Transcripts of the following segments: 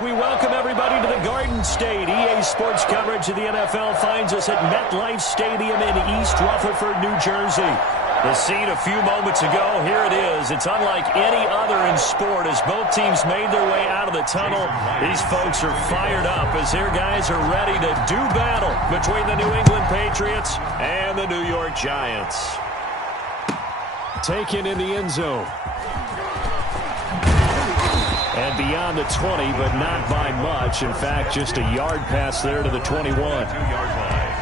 We welcome everybody to the Garden State. EA Sports coverage of the NFL finds us at MetLife Stadium in East Rutherford, New Jersey. The scene a few moments ago, here it is. It's unlike any other in sport as both teams made their way out of the tunnel. These folks are fired up as their guys are ready to do battle between the New England Patriots and the New York Giants. Taken in the end zone. And beyond the 20, but not by much. In fact, just a yard pass there to the 21. 2-yard line.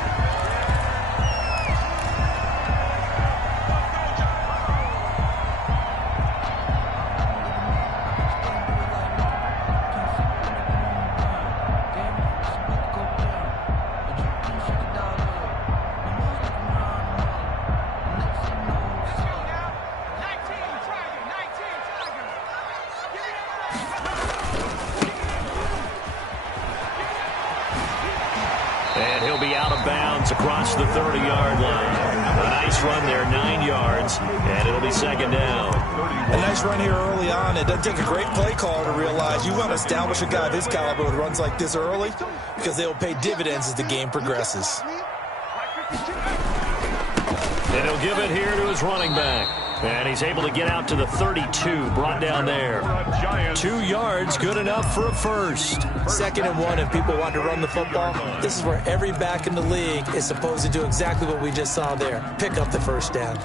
And he'll be out of bounds across the 30-yard line. A nice run there, 9 yards, and it'll be second down. A nice run here early on. It doesn't take a great play caller to realize you want to establish a guy of his caliber who runs like this early because they'll pay dividends as the game progresses. And he'll give it here to his running back. And he's able to get out to the 32, brought down there. 2 yards, good enough for a first. 2nd and 1, and people want to run the football. This is where every back in the league is supposed to do exactly what we just saw there. Pick up the first down.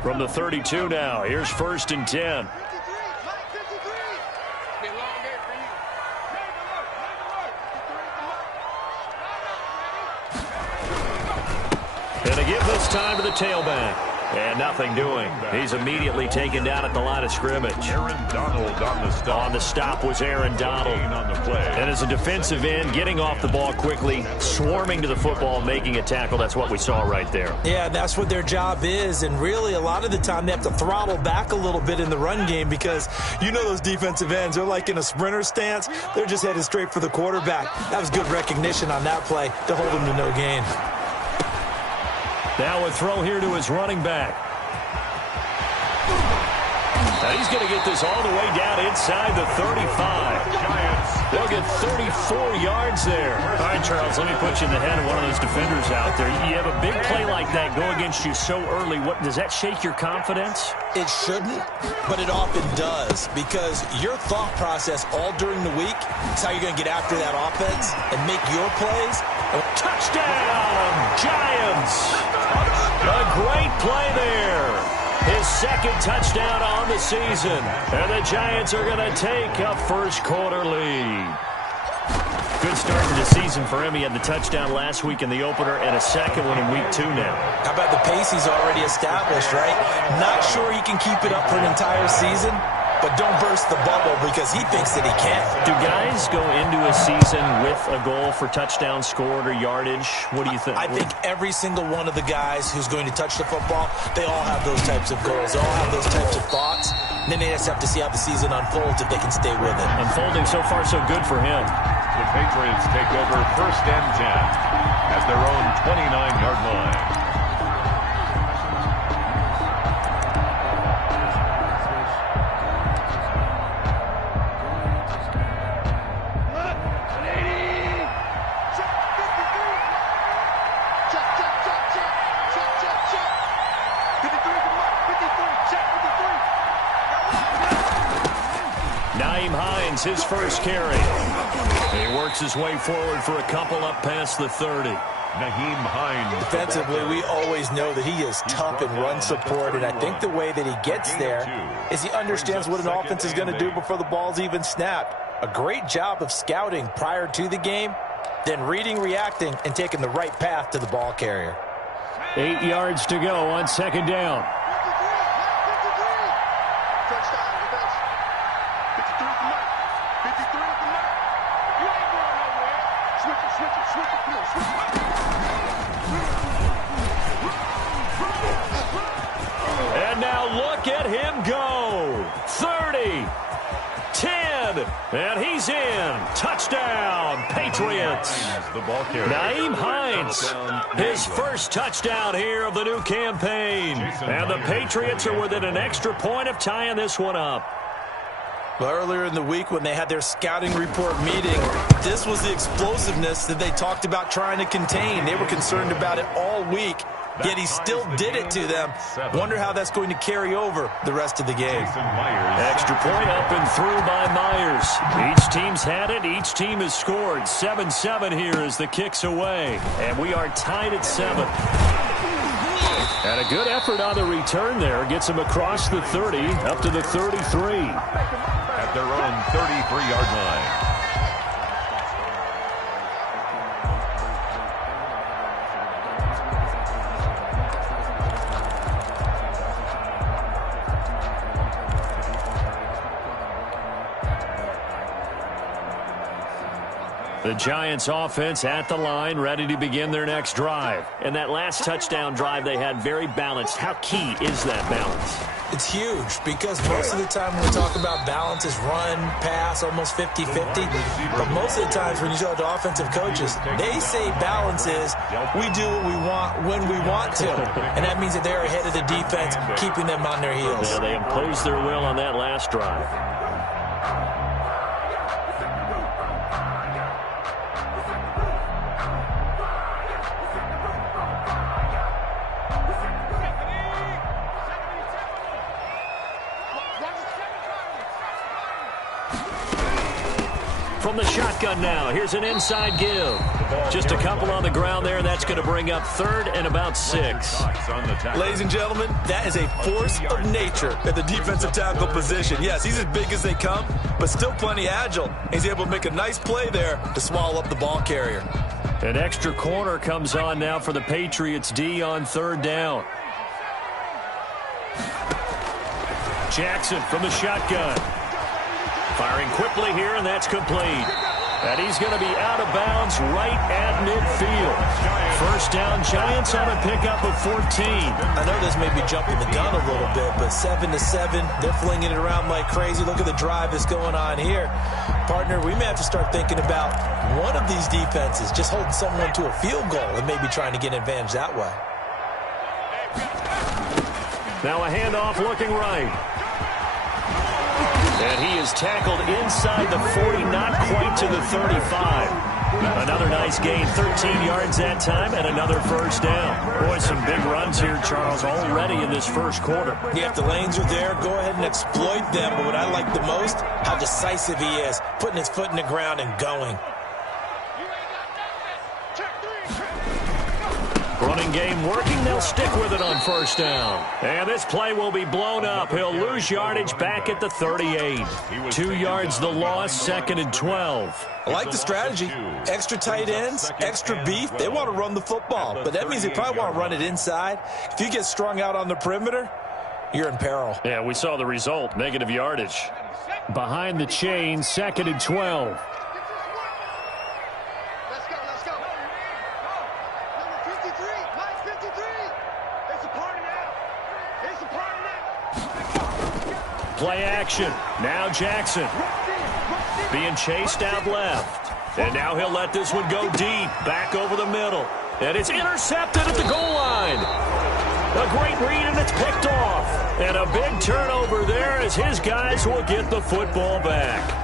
From the 32 now, here's 1st and 10. And a give this time to the tailback. And nothing doing. He's immediately taken down at the line of scrimmage. Aaron Donald on the stop. On the stop was Aaron Donald. On the play. And as a defensive end, getting off the ball quickly, swarming to the football, making a tackle. That's what we saw right there. Yeah, that's what their job is. And really, a lot of the time, they have to throttle back a little bit in the run game because you know those defensive ends, they're like in a sprinter stance. They're just headed straight for the quarterback. That was good recognition on that play to hold him to no gain. Now a throw here to his running back. Now he's going to get this all the way down inside the 35. They'll get 34 yards there. All right, Charles, let me put you in the head of one of those defenders out there. You have a big play like that go against you so early. What does that shake your confidence? It shouldn't, but it often does because your thought process all during the week is how you're going to get after that offense and make your plays. Touchdown, Giants! A great play there. His 2nd touchdown on the season. And the Giants are going to take a first-quarter lead. Good start to the season for him. He had the touchdown last week in the opener and a 2nd one in week 2 now. How about the pace he's already established, right? Not sure he can keep it up for an entire season, but don't burst the bubble because he thinks that he can. Do guys go into a season with a goal for touchdown scored or yardage? What do you think? I think every single one of the guys who's going to touch the football, they all have those types of goals. They all have those types of thoughts. And then they just have to see how the season unfolds if they can stay with it. Unfolding so far so good for him. The Patriots take over 1st and 10 at their own 29-yard line. His first carry. He works his way forward for a couple up past the 30. Nyheim Hines. Defensively, we always know that he is tough in run support, and I think the way that he gets there is he understands what an offense is going to do before the ball's even snapped. A great job of scouting prior to the game, then reading, reacting, and taking the right path to the ball carrier. 8 yards to go on 2nd down. And now look at him go. 30, 10, And he's in. Touchdown, Patriots. Nyheim Hines, his first touchdown here of the new campaign. And the Patriots are within an extra point of tying this one up. Well, earlier in the week when they had their scouting report meeting, this was the explosiveness that they talked about trying to contain. They were concerned about it all week, yet he still did it to them. Wonder how that's going to carry over the rest of the game. Extra point up and through by Myers. Each team's had it. Each team has scored. 7-7 here as the kick's away. And we are tied at 7. And a good effort on the return there. Gets him across the 30 up to the 33. At their own 33-yard line. The Giants offense at the line, ready to begin their next drive. And that last touchdown drive they had very balanced. How key is that balance? It's huge because most of the time when we talk about balance is run, pass, almost 50-50. But most of the times when you talk to offensive coaches, they say balance is we do what we want when we want to. And that means that they're ahead of the defense, keeping them on their heels. Yeah, they imposed their will on that last drive. From the shotgun now, here's an inside give. Just a couple on the ground there, and that's going to bring up 3rd and about 6. Ladies and gentlemen, that is a force of nature at the defensive tackle position. Yes, he's as big as they come, but still plenty agile. He's able to make a nice play there to swallow up the ball carrier. An extra corner comes on now for the Patriots D on 3rd down. Jackson from the shotgun. Firing quickly here, and that's complete. And he's going to be out of bounds right at midfield. First down, Giants on a pickup of 14. I know this may be jumping the gun a little bit, but 7-7, they're flinging it around like crazy. Look at the drive that's going on here. Partner, we may have to start thinking about one of these defenses just holding someone to a field goal and maybe trying to get an advantage that way. Now a handoff looking right. And he is tackled inside the 40, not quite to the 35. Another nice gain, 13 yards that time, and another first down. Boy, some big runs here, Charles, already in this first quarter. Yeah, if the lanes are there, go ahead and exploit them. But what I like the most, how decisive he is, putting his foot in the ground and going. Running game working. They'll stick with it on first down. And this play will be blown up. He'll lose yardage back at the 38. 2 yards the loss, 2nd and 12. I like the strategy. Extra tight ends, extra beef. They want to run the football, but that means they probably want to run it inside. If you get strung out on the perimeter, you're in peril. Yeah, we saw the result, negative yardage. Behind the chain, 2nd and 12. Play action. Now Jackson being chased out left. And now he'll let this one go deep. Back over the middle. And it's intercepted at the goal line. A great read, and it's picked off. And a big turnover there as his guys will get the football back.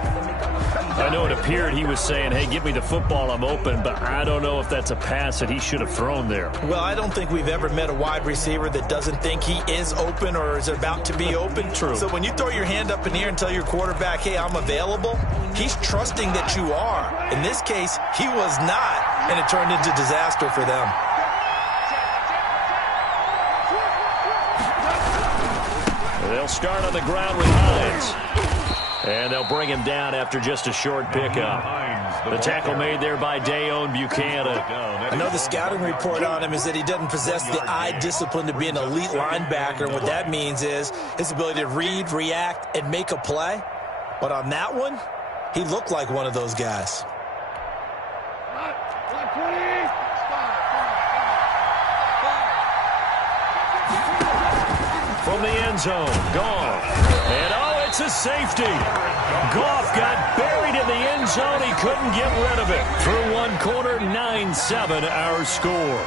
I know it appeared he was saying, hey, give me the football, I'm open, but I don't know if that's a pass that he should have thrown there. Well, I don't think we've ever met a wide receiver that doesn't think he is open or is about to be open. True. So when you throw your hand up in the air and tell your quarterback, hey, I'm available, he's trusting that you are. In this case, he was not, and it turned into disaster for them. They'll start on the ground with Hines. And they'll bring him down after just a short pickup. The tackle made there by Dayon Buchanan. I know the scouting report on him is that he doesn't possess the eye discipline to be an elite linebacker. What that means is his ability to read, react, and make a play. But on that one, he looked like one of those guys. From the end zone, gone. And It's a safety. Goff got buried in the end zone. He couldn't get rid of it. Through one quarter, 9-7 our score.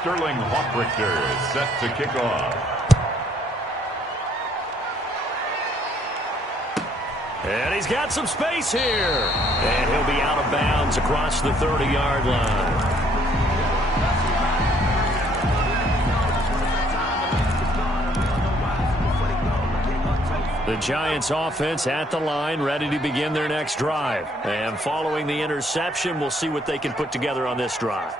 Sterling Hawkrichter is set to kick off. And he's got some space here. And he'll be out of bounds across the 30-yard line. The Giants offense at the line, ready to begin their next drive. And following the interception, we'll see what they can put together on this drive.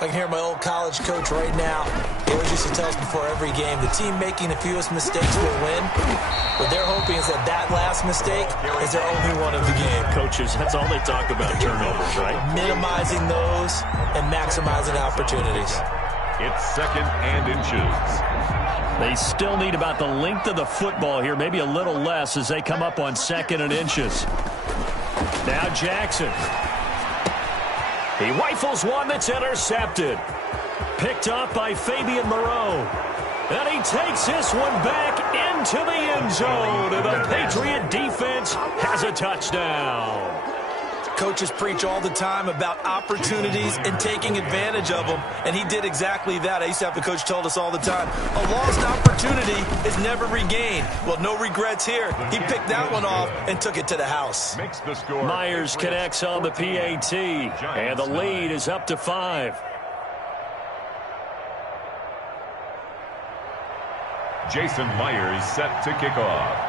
I can hear my old college coach right now. He always used to tell us before every game, the team making the fewest mistakes will win. What they're hoping is that last mistake is their only one of the game. Coaches, that's all they talk about, turnovers, right? Minimizing those and maximizing opportunities. It's 2nd and inches. They still need about the length of the football here, maybe a little less as they come up on 2nd and inches. Now Jackson. He rifles one that's intercepted. Picked up by Fabian Moreau. And he takes this one back into the end zone. And the Patriot defense has a touchdown. Coaches preach all the time about opportunities and taking advantage of them, and he did exactly that. I used to have the coach told us all the time, a lost opportunity is never regained. Well, no regrets here. He picked that one off and took it to the house. Myers connects on the PAT, and the lead is up to 5. Jason Myers set to kick off.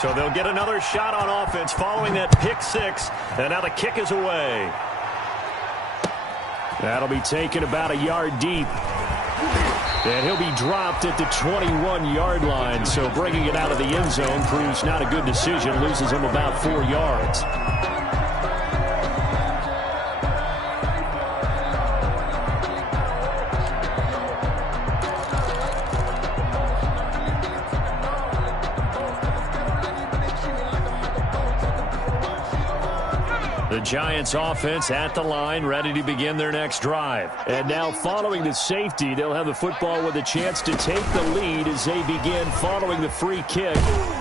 So they'll get another shot on offense following that pick 6. And now the kick is away. That'll be taken about a yard deep. And he'll be dropped at the 21-yard line. So bringing it out of the end zone proves not a good decision. Loses him about 4 yards. The Giants offense at the line, ready to begin their next drive. And now following the safety, they'll have the football with a chance to take the lead as they begin following the free kick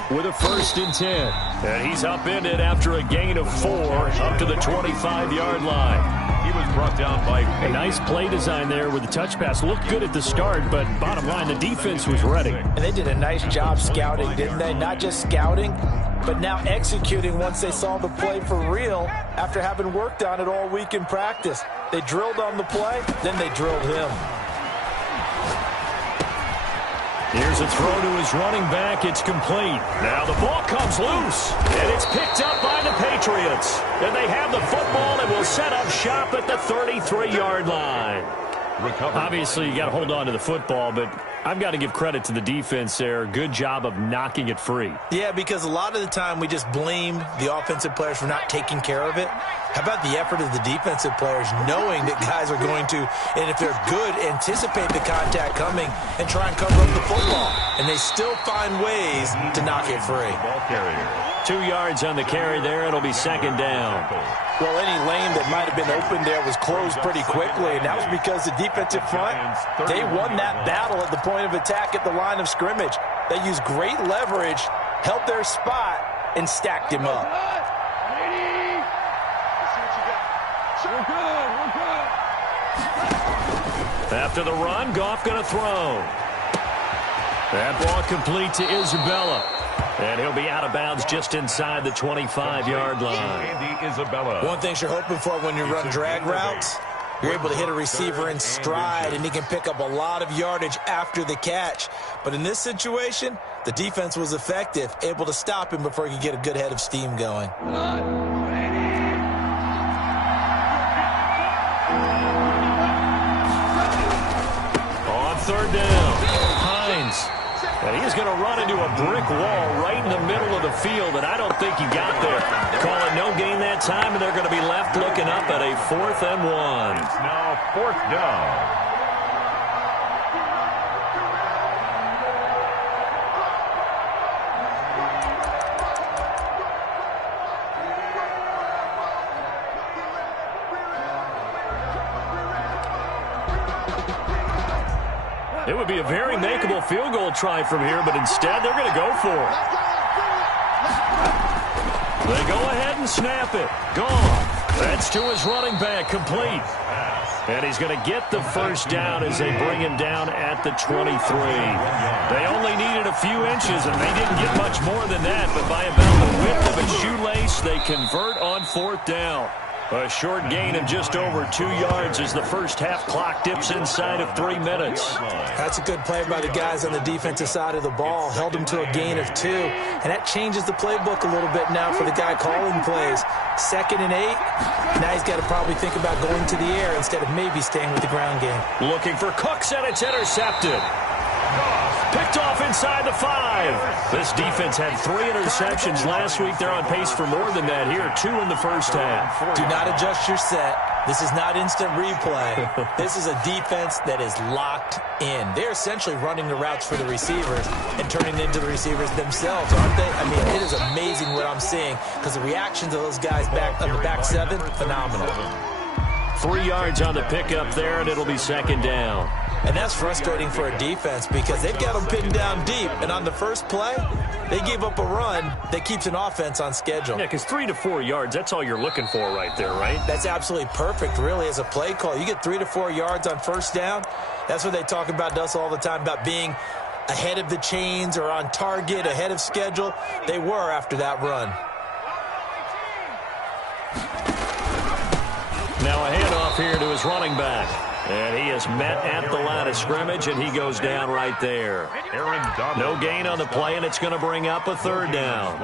with a 1st and 10. And he's upended after a gain of 4 up to the 25-yard line. He was brought down by a nice play design there with the touch pass. Looked good at the start, but bottom line, the defense was ready. And they did a nice job scouting, didn't they? Not just scouting, but now executing once they saw the play for real after having worked on it all week in practice. They drilled on the play, then they drilled him. Here's a throw to his running back. It's complete. Now the ball comes loose, and it's picked up by the Patriots. And they have the football and will set up shop at the 33-yard line. Obviously, you got to hold on to the football, but I've got to give credit to the defense there. Good job of knocking it free. Yeah, because a lot of the time we just blame the offensive players for not taking care of it. How about the effort of the defensive players knowing that guys are going to, and if they're good, anticipate the contact coming and try and cover up the football. And they still find ways to knock it free. 2 yards on the carry there. It'll be 2nd down. Well, any lane that might have been open there was closed pretty quickly, and that was because the defensive front, they won that battle at the point of attack at the line of scrimmage. They used great leverage, held their spot, and stacked him up. After the run, Goff going to throw. That ball complete to Isabella. And he'll be out of bounds just inside the 25-yard line. Andy Isabella. One thing you're hoping for when you run drag routes, you're able to hit a receiver in stride, and he can pick up a lot of yardage after the catch. But in this situation, the defense was effective, able to stop him before he could get a good head of steam going. On 3rd down, Hines. And he's going to run into a brick wall right in the middle of the field, and I don't think he got there. Call it no gain that time, and they're going to be left looking up at a 4th and 1. It's now 4th down. It would be a very makeable field goal try from here, but instead they're going to go for it. They go ahead and snap it. Gone. That's to his running back, complete. And he's going to get the first down as they bring him down at the 23. They only needed a few inches, and they didn't get much more than that. But by about the width of a shoelace, they convert on fourth down. A short gain of just over 2 yards as the first half clock dips inside of 3 minutes. That's a good play by the guys on the defensive side of the ball. Held them to a gain of 2. And that changes the playbook a little bit now for the guy calling plays. 2nd and 8. Now he's got to probably think about going to the air instead of maybe staying with the ground game. Looking for Cooks, and it's intercepted. Picked off inside the 5. This defense had 3 interceptions last week. They're on pace for more than that here. 2 in the first half. Do not adjust your set. This is not instant replay. This is a defense that is locked in. They're essentially running the routes for the receivers and turning into the receivers themselves, aren't they? I mean, it is amazing what I'm seeing because the reactions of those guys back on the back 7, phenomenal. 3 yards on the pickup there, and it'll be second down. And that's frustrating for a defense because they've got them pinned down deep. And on the first play, they gave up a run that keeps an offense on schedule. Yeah, because 3 to 4 yards, that's all you're looking for right there, right? That's absolutely perfect, really, as a play call. You get 3 to 4 yards on first down. That's what they talk about to us all the time, about being ahead of the chains or on target, ahead of schedule. They were after that run. Now a handoff here to his running back. And he is met at the line of scrimmage, and he goes down right there. No gain on the play, and it's going to bring up a third down.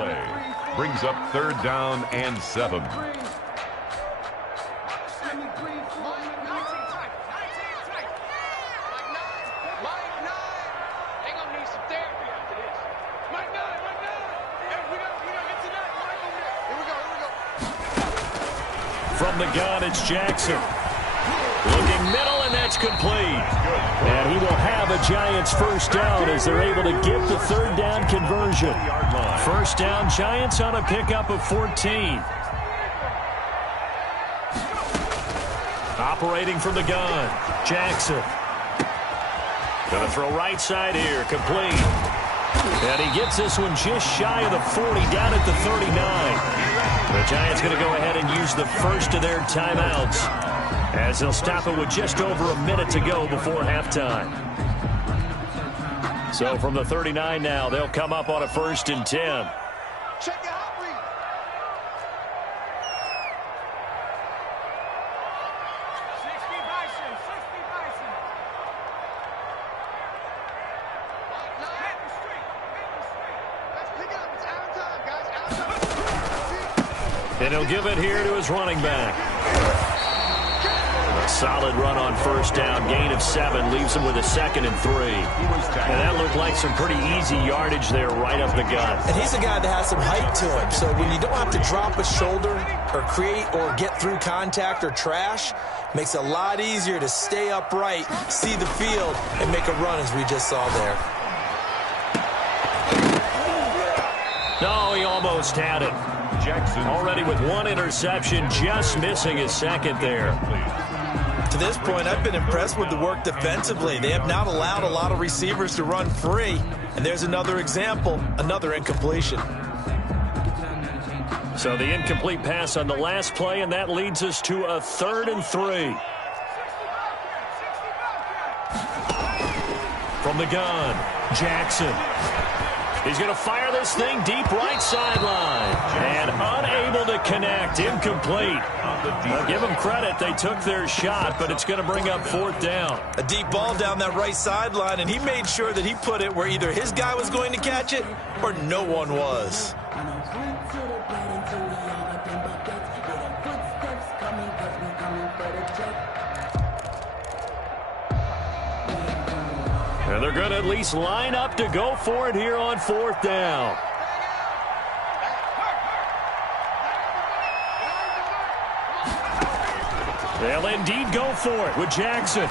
Brings up third down and 7. From the gun, it's Jackson. Looking middle, and that's complete. And he will have a Giants first down as they're able to get the third down conversion. First down, Giants on a pickup of 14. Operating from the gun, Jackson. Going to throw right side here, complete. And he gets this one just shy of the 40, down at the 39. The Giants going to go ahead and use the first of their timeouts, as they'll stop it with just over a minute to go before halftime. So from the 39 now, they'll come up on a 1st and 10. Check it out, read. 60 Bison, 60 Bison. Hit the street, hit the street. Let's pick it up. It's out of time, guys. Out of time. And he'll give it here to his running back. Solid run on first down. Gain of 7 leaves him with a 2nd and 3. And that looked like some pretty easy yardage there right up the gut. And he's a guy that has some height to him. So when you don't have to drop a shoulder or create or get through contact or trash, makes it a lot easier to stay upright, see the field, and make a run as we just saw there. No, he almost had it. Jackson Already with 1 interception, just missing his 2nd there. To this point, I've been impressed with the work defensively. They have not allowed a lot of receivers to run free. And there's another example, another incompletion. So the incomplete pass on the last play, and that leads us to a 3rd and 3. From the gun, Jackson. He's going to fire this thing deep right sideline. And unable to connect. Incomplete. I'll give them credit. They took their shot, but it's going to bring up 4th down. A deep ball down that right sideline, and he made sure that he put it where either his guy was going to catch it or no one was. And they're going to at least line up to go for it here on 4th down. They'll indeed go for it with Jackson.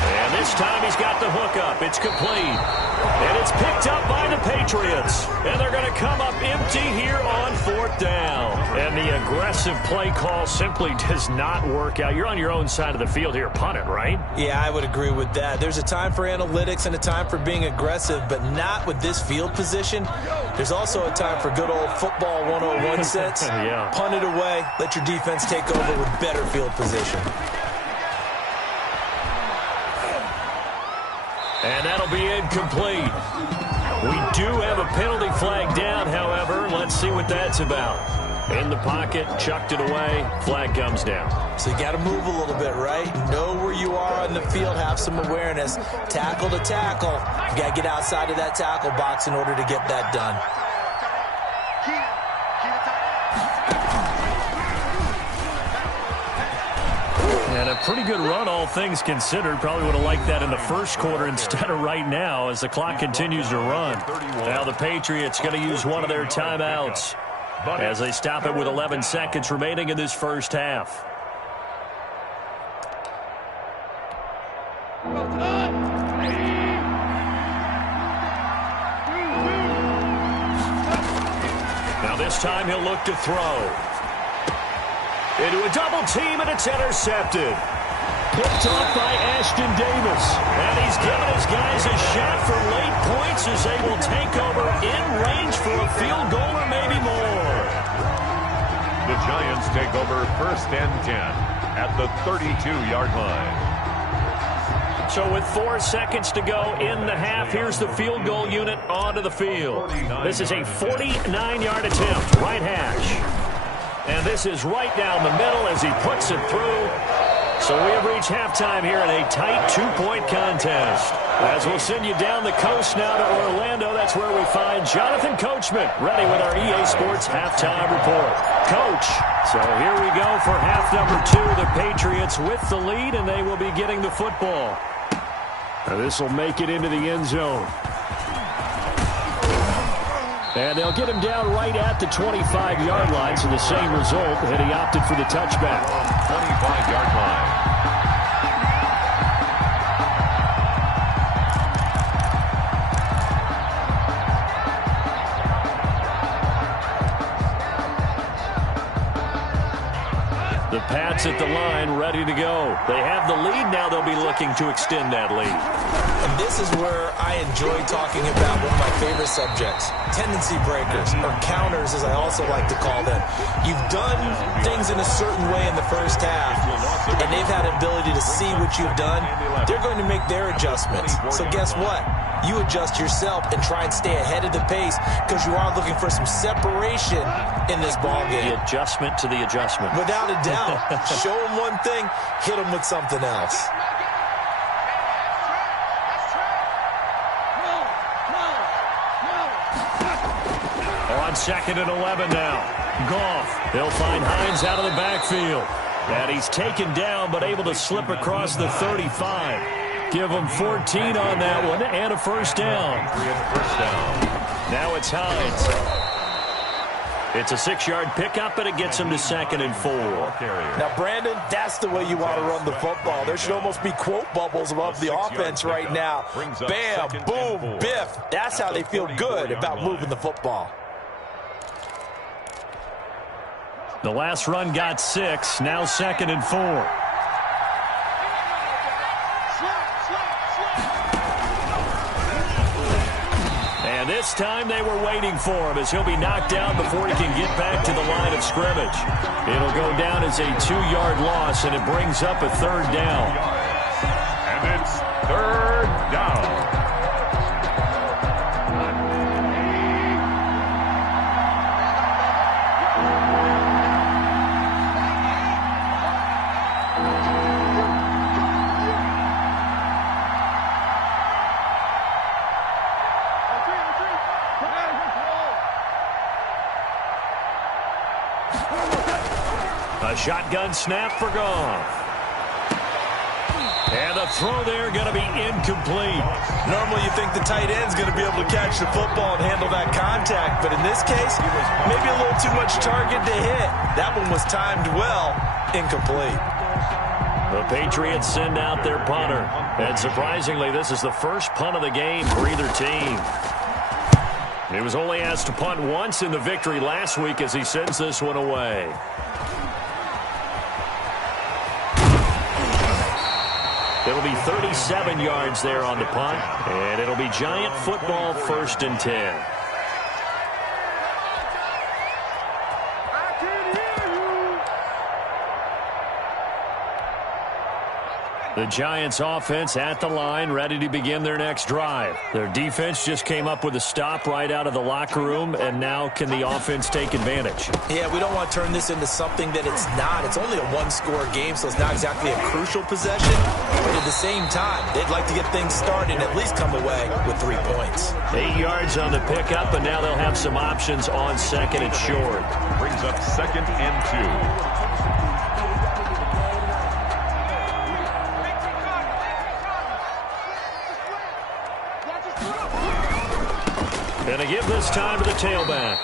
And This time he's got the hook up. It's complete. And it's picked up by the Patriots. And they're going to come up empty here on 4th down. And the aggressive play call simply does not work out. You're on your own side of the field here. Punt it, right? Yeah, I would agree with that. There's a time for analytics and a time for being aggressive, but not with this field position. There's also a time for good old football 101 sense. Yeah. Punt it away. Let your defense take over with better field position. And that'll be incomplete. We do have a penalty flag down, however. Let's see what that's about. In the pocket, chucked it away, flag comes down. So you got to move a little bit, right? Know where you are on the field, have some awareness. Tackle to tackle. You got to get outside of that tackle box in order to get that done. And a pretty good run, all things considered. Probably would have liked that in the first quarter instead of right now as the clock continues to run. Now the Patriots going to use one of their timeouts as they stop it with 11 seconds remaining in this first half. Now this time he'll look to throw. Into a double team, and it's intercepted. Picked off by Ashton Davis. And he's given his guys a shot for late points as they will take over in range for a field goal or maybe more. The Giants take over 1st and 10 at the 32-yard line. So with 4 seconds to go in the half, here's the field goal unit onto the field. This is a 49-yard attempt, right hash. And this is right down the middle as he puts it through. So we have reached halftime here in a tight 2-point contest. As we'll send you down the coast now to Orlando, that's where we find Jonathan Coachman ready with our EA Sports halftime report. Coach, so here we go for half number 2. The Patriots with the lead, and they will be getting the football. Now this will make it into the end zone. And they'll get him down right at the 25-yard line, so the same result, and he opted for the touchback. 25-yard line. The Pats at the line, ready to go. They have the lead. Now they'll be looking to extend that lead. And this is where I enjoy talking about one of my favorite subjects, tendency breakers, or counters as I also like to call them. You've done things in a certain way in the first half, and they've had an ability to see what you've done. They're going to make their adjustments. So guess what? You adjust yourself and try and stay ahead of the pace because you are looking for some separation in this ball game. The adjustment to the adjustment. Without a doubt. Show them one thing, hit them with something else. On 2nd and 11 now. Goff. They'll find Hines out of the backfield. And he's taken down but able to slip across the 35. Give him 14 on that one and a first down. Now it's Hines. It's a 6-yard pickup, and it gets him to 2nd and 4. Now, Brandon, that's the way you want to run the football. There should almost be quote bubbles above the offense right now. Bam, boom, biff. That's how they feel good about moving the football. The last run got 6. Now 2nd and 4. And this time they were waiting for him as he'll be knocked down before he can get back to the line of scrimmage. It'll go down as a 2-yard loss, and it brings up a 3rd down. And it's 3rd down. A shotgun snap for Goff. And the throw there going to be incomplete. Normally you think the tight end's going to be able to catch the football and handle that contact, but in this case, maybe a little too much target to hit. That one was timed well, incomplete. The Patriots send out their punter. And surprisingly, this is the first punt of the game for either team. He was only asked to punt once in the victory last week as he sends this one away. It'll be 37 yards there on the punt, and it'll be Giant football 1st and 10. The Giants offense at the line, ready to begin their next drive. Their defense just came up with a stop right out of the locker room, and now can the offense take advantage? Yeah, we don't want to turn this into something that it's not. It's only a one-score game, so it's not exactly a crucial possession. But at the same time, they'd like to get things started and at least come away with 3 points. 8 yards on the pickup, and now they'll have some options on 2nd and short. Brings up 2nd and 2. Going to give this time to the tailback.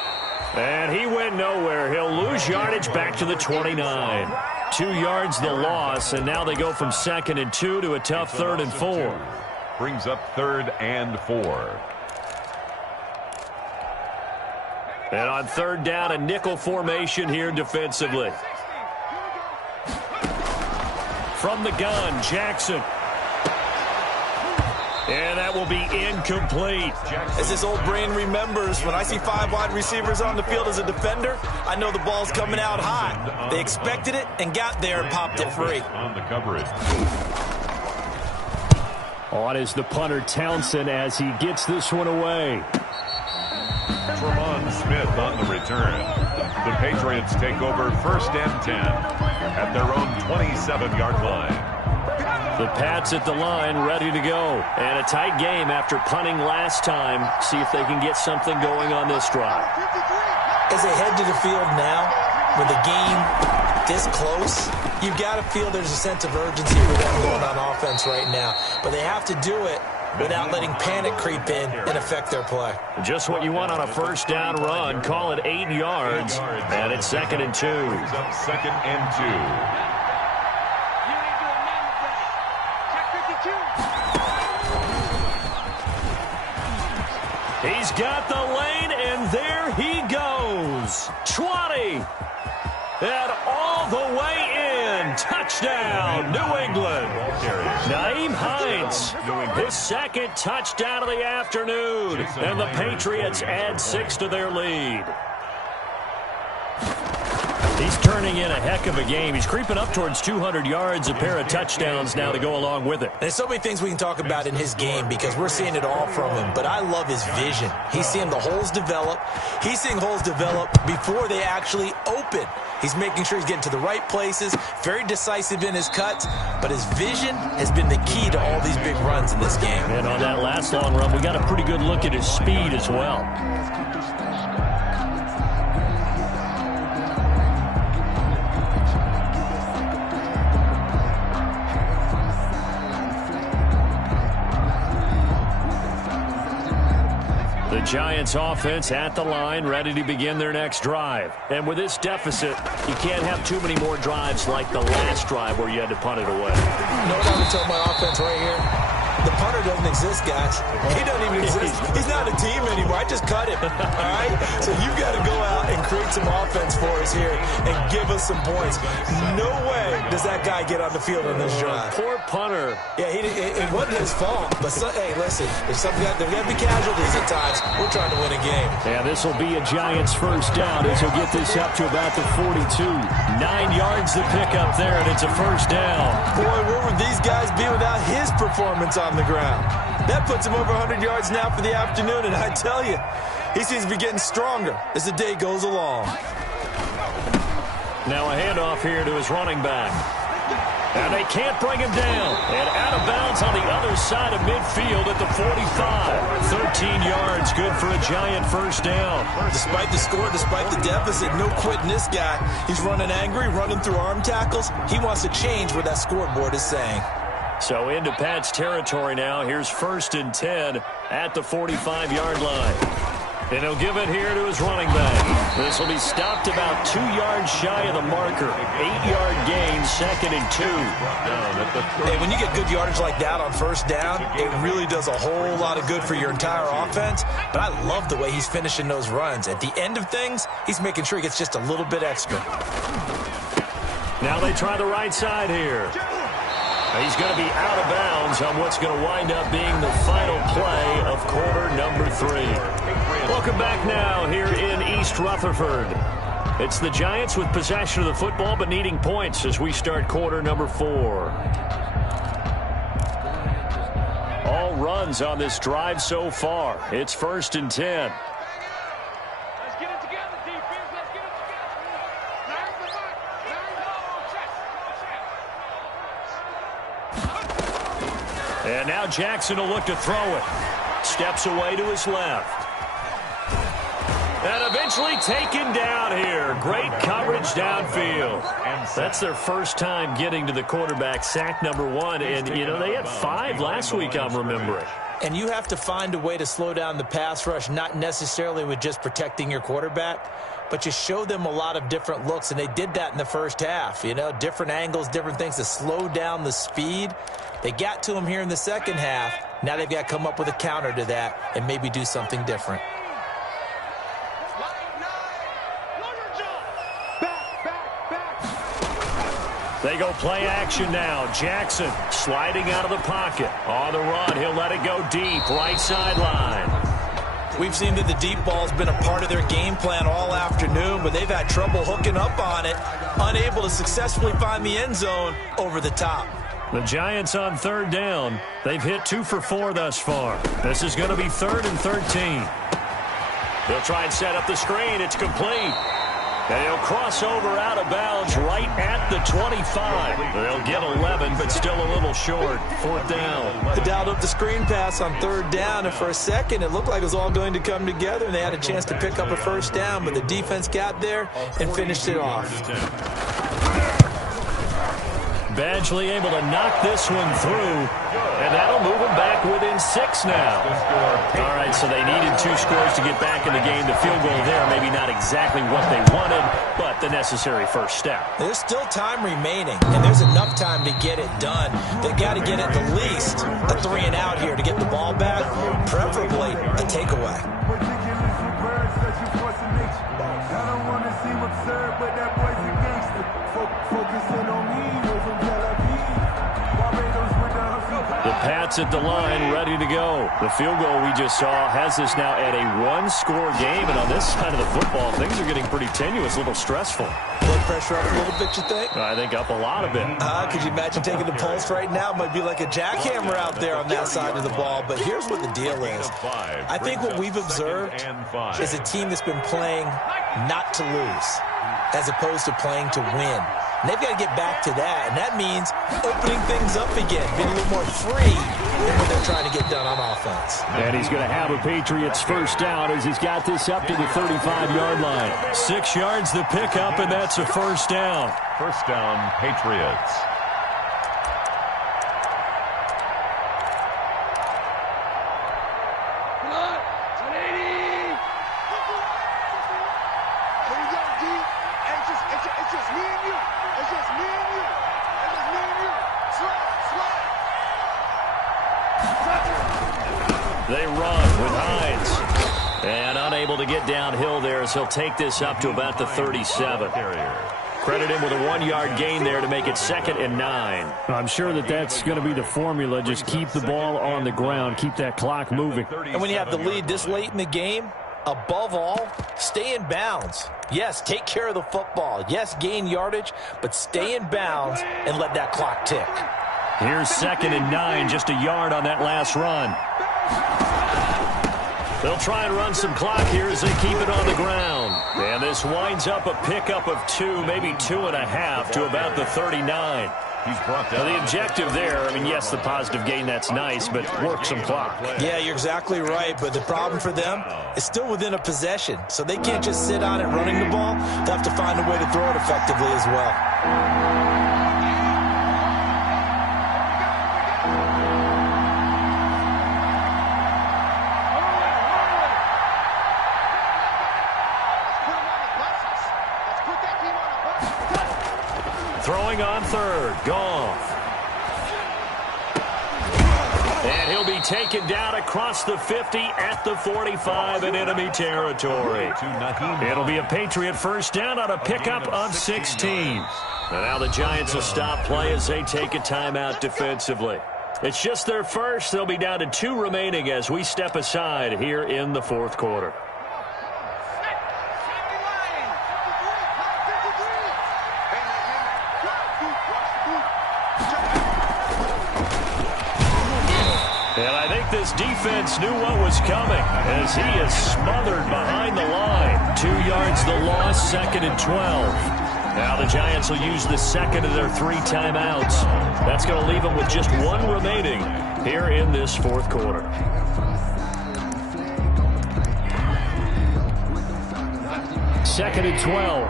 And he went nowhere. He'll lose yardage back to the 29. 2 yards the loss, and now they go from 2nd and 2 to a tough 3rd and 4. Brings up 3rd and 4. And on 3rd down, a nickel formation here defensively. From the gun, Jackson. And that will be incomplete. As his old brain remembers, when I see 5 wide receivers on the field as a defender, I know the ball's coming out high. They expected it and got there and popped it free. On the coverage. On is the punter Townsend as he gets this one away. Tremont Smith on the return. The Patriots take over 1st and 10 at their own 27-yard line. The Pats at the line, ready to go. And a tight game after punting last time. See if they can get something going on this drive. As they head to the field now, with the game this close, you've got to feel there's a sense of urgency for them going on offense right now. But they have to do it without letting panic creep in and affect their play. Just what you want on a 1st down run. Call it 8 yards. And it's 2nd and 2. 2nd and 2. He's got the lane, and there he goes. 20. And all the way in. Touchdown, New England. Nyheim Hines, his 2nd touchdown of the afternoon. And the Patriots add 6 to their lead. He's turning in a heck of a game. He's creeping up towards 200 yards, a pair of touchdowns now to go along with it. There's so many things we can talk about in his game because we're seeing it all from him, but I love his vision. He's seeing the holes develop. He's seeing holes develop before they actually open. He's making sure he's getting to the right places, very decisive in his cuts, but his vision has been the key to all these big runs in this game. And on that last long run, we got a pretty good look at his speed as well. The Giants offense at the line, ready to begin their next drive. And with this deficit, you can't have too many more drives like the last drive where you had to punt it away. You know what I would tell my offense right here? The punter doesn't exist, guys. He doesn't even exist. He's not a team anymore. I just cut him. All right? So you've got to go out and create some offense for us here and give us some points. No way does that guy get on the field on this drive. Poor punter. Yeah, it wasn't his fault. But, hey, listen, there's got to be casualties at times. We're trying to win a game. Yeah, this will be a Giants 1st down as he'll get this up to about the 42. 9 yards to pick up there, and it's a 1st down. Boy, where would these guys be without his performance on the ground? That puts him over 100 yards now for the afternoon, and I tell you, he seems to be getting stronger as the day goes along. Now a handoff here to his running back. And they can't bring him down. And out of bounds on the other side of midfield at the 45. 13 yards, good for a Giant 1st down. Despite the score, despite the deficit, no quitting this guy. He's running angry, running through arm tackles. He wants to change what that scoreboard is saying. So into Pat's territory now. Here's 1st and 10 at the 45-yard line. And he'll give it here to his running back. This will be stopped about 2 yards shy of the marker. 8-yard gain, 2nd and 2. Hey, when you get good yardage like that on first down, it really does a whole lot of good for your entire offense. But I love the way he's finishing those runs. At the end of things, he's making sure he gets just a little bit extra. Now they try the right side here. He's going to be out of bounds on what's going to wind up being the final play of quarter number 3. Welcome back now here in East Rutherford. It's the Giants with possession of the football but needing points as we start quarter number 4. All runs on this drive so far. It's 1st and 10. And now Jackson will look to throw it. Steps away to his left. And eventually taken down here. Great coverage downfield. That's their first time getting to the quarterback, sack number 1. And, you know, they had 5 last week, I'm remembering. And you have to find a way to slow down the pass rush, not necessarily with just protecting your quarterback, but you show them a lot of different looks, and they did that in the first half. You know, different angles, different things to slow down the speed. They got to him here in the second half. Now they've got to come up with a counter to that and maybe do something different. They go play action now. Jackson sliding out of the pocket. On the run, he'll let it go deep, right sideline. We've seen that the deep ball's been a part of their game plan all afternoon, but they've had trouble hooking up on it, unable to successfully find the end zone over the top. The Giants on 3rd down. They've hit 2 for 4 thus far. This is going to be 3rd and 13. They'll try and set up the screen. It's complete. And he'll cross over out of bounds right at the 25. They'll get 11, but still a little short. 4th down. They dialed up the screen pass on 3rd down, and for a second it looked like it was all going to come together, and they had a chance to pick up a 1st down, but the defense got there and finished it off. Badgley able to knock this one through, and that'll move them back within 6 now. All right, so they needed 2 scores to get back in the game. The field goal there, maybe not exactly what they wanted, but the necessary first step. There's still time remaining, and there's enough time to get it done. They've got to get at the least a 3 and out here to get the ball back, preferably a takeaway. The Pats at the line, ready to go. The field goal we just saw has us now at a 1-score game, and on this side of the football, things are getting pretty tenuous, a little stressful. Blood pressure up a little bit, you think? I think up a lot of it. Could you imagine taking the pulse right now? It might be like a jackhammer out there on that side of the ball, but here's what the deal is. I think what we've observed is a team that's been playing not to lose as opposed to playing to win. And they've got to get back to that, and that means opening things up again, being a little more free than what they're trying to get done on offense. And he's going to have a Patriots 1st down as he's got this up to the 35-yard line. 6 yards the pickup, and that's a 1st down. 1st down, Patriots. They run with Hines. And unable to get downhill there as he'll take this up to about the 37. Credit him with a 1-yard gain there to make it 2nd and 9. I'm sure that's going to be the formula. Just keep the ball on the ground. Keep that clock moving. And when you have the lead this late in the game, above all, stay in bounds. Yes, take care of the football. Yes, gain yardage, but stay in bounds and let that clock tick. Here's 2nd and 9, just a yard on that last run. They'll try and run some clock here as they keep it on the ground. And this winds up a pickup of 2, maybe 2.5 to about the 39. Now the objective there, I mean, yes, the positive gain, that's nice, but work some clock. Yeah, you're exactly right, but the problem for them is still within a possession, so they can't just sit on it running the ball. They'll have to find a way to throw it effectively as well. throwing on third. Goff. And he'll be taken down across the 50 at the 45 in enemy territory. It'll be a Patriot first down on a pickup of 16. And now the Giants will stop play as they take a timeout defensively. It's just their first. They'll be down to 2 remaining as we step aside here in the fourth quarter. And I think this defense knew what was coming as he is smothered behind the line. 2 yards the loss, 2nd and 12. Now the Giants will use the second of their 3 timeouts. That's going to leave them with just 1 remaining here in this fourth quarter. Second and 12.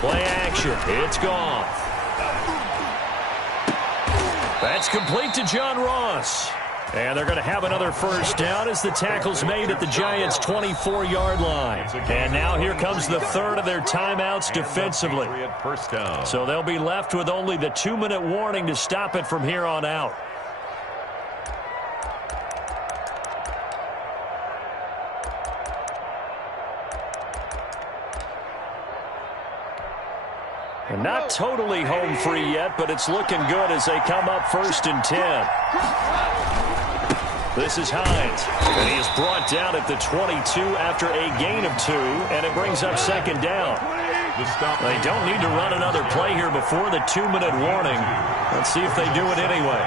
Play action. It's Goff. That's complete to John Ross. And they're going to have another first down as the tackle's made at the Giants' 24-yard line. And now here comes the third of their timeouts defensively. So they'll be left with only the 2-minute warning to stop it from here on out. And not totally home free yet, but it's looking good as they come up 1st and 10. This is Hines, and he is brought down at the 22 after a gain of 2, and it brings up 2nd down. They don't need to run another play here before the 2-minute warning. Let's see if they do it anyway.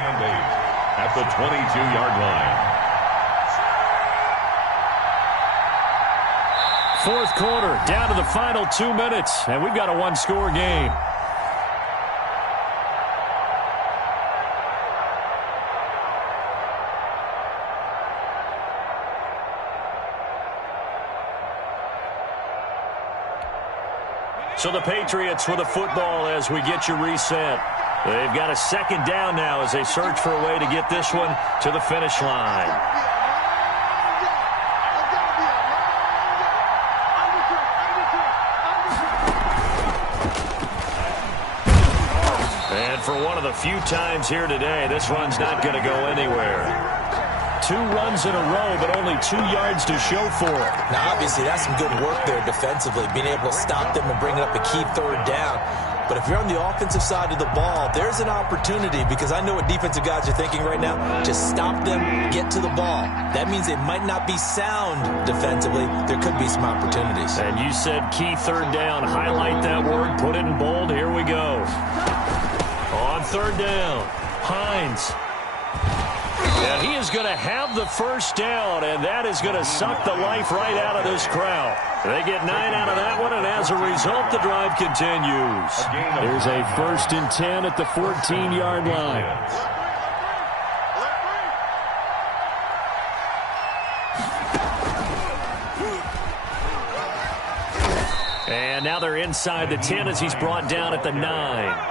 At the 22-yard line. Fourth quarter, down to the final 2 minutes, and we've got a 1-score game. So the Patriots with the football as we get you reset. They've got a 2nd down now as they search for a way to get this one to the finish line. And for one of the few times here today, this run's not going to go anywhere. 2 runs in a row, but only 2 yards to show for it. Now, obviously, that's some good work there defensively, being able to stop them and bring up a key 3rd down. But if you're on the offensive side of the ball, there's an opportunity, because I know what defensive guys are thinking right now. Just stop them, get to the ball. That means they might not be sound defensively. There could be some opportunities. And you said key 3rd down. Highlight that word, put it in bold. Here we go. On 3rd down, Hines. And he is going to have the first down, and that is going to suck the life right out of this crowd. They get 9 out of that one, and as a result, the drive continues. There's a 1st and 10 at the 14-yard line. And now they're inside the 10 as he's brought down at the 9.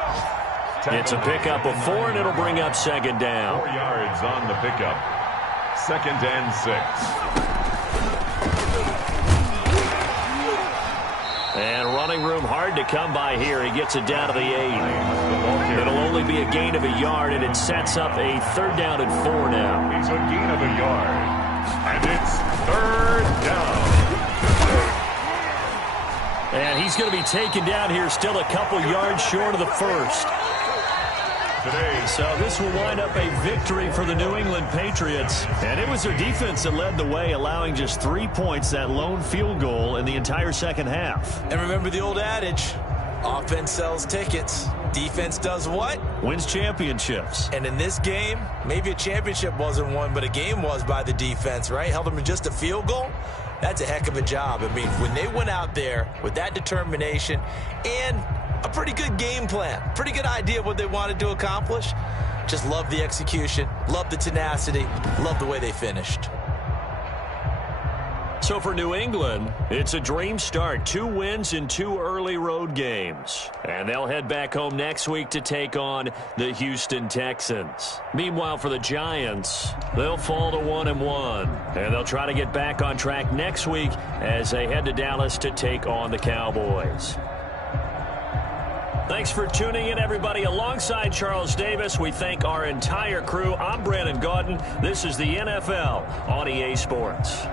It's a pickup of 4, and it'll bring up 2nd down. 4 yards on the pickup. 2nd and 6. And running room hard to come by here. He gets it down to the 8. It'll only be a gain of a yard, and it sets up a 3rd down and 4 now. It's a gain of a yard. And it's 3rd down. And he's going to be taken down here, still a couple yards short of the 1st. So this will wind up a victory for the New England Patriots. And it was their defense that led the way, allowing just 3 points, that lone field goal in the entire second half. And remember the old adage, offense sells tickets. Defense does what? Wins championships. And in this game, maybe a championship wasn't won, but a game was by the defense, right? Held them to just a field goal. That's a heck of a job. I mean, when they went out there with that determination and a pretty good game plan, pretty good idea of what they wanted to accomplish, just love the execution, love the tenacity, love the way they finished. So for New England, it's a dream start. 2 wins in 2 early road games. And they'll head back home next week to take on the Houston Texans. Meanwhile, for the Giants, they'll fall to 1-1. And they'll try to get back on track next week as they head to Dallas to take on the Cowboys. Thanks for tuning in, everybody. Alongside Charles Davis, we thank our entire crew. I'm Brandon Gaudin. This is the NFL on EA Sports.